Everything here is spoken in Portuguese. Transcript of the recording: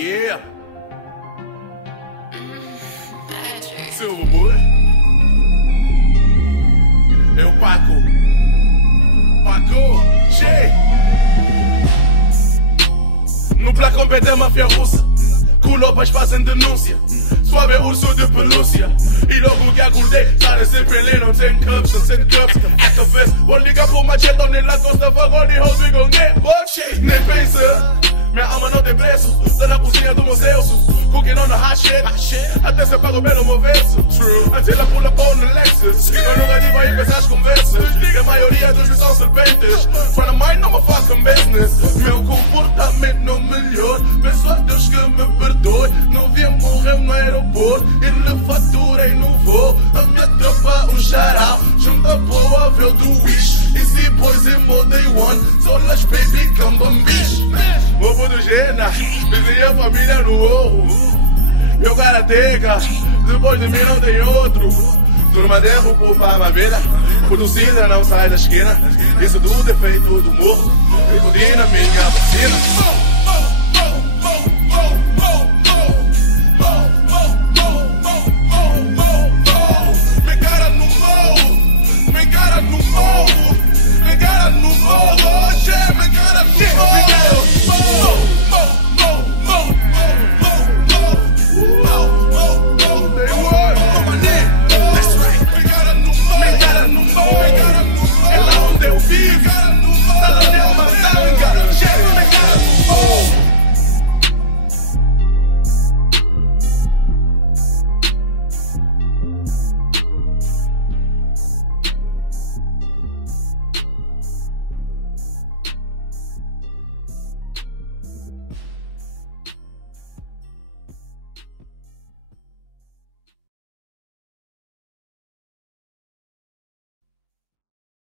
Yeah. Silverwood. É o Paco. Paco. Che. No placão da máfia russa. Culopas fazem denúncia. Suave urso de pelúcia. E logo que acordei, sabe sempre ali, não tem cups, não tem cups. Activist, vou ligar pro machete, nem lá costa vagão, e hoes we gon' get bullshit. Nem pensa, minha alma não tem preço. Tô na cozinha do museu, cooking on the hot shit. Até se pago bem no meu verso. Até ela pula com no Lexus. Eu nunca digo aí pensar as conversas. Que a maioria dos são serpentes. Para mim não me fucking business. Meu comportamento não melhor. Peço a Deus que me perdoe. Não vi morrer no aeroporto. Ele fatura e não vou. A minha tropa um charal. Junta boa véu do Wish. Easy boys in more day one. Solas baby come bicho. Ovo do Gena. Vizinha família no ouro. Meu karateca, depois de mim não tem outro. Turma derrubou pra maveira. Produzida não sai da esquina. Isso tudo é feito do morro. Eu na minha vacina.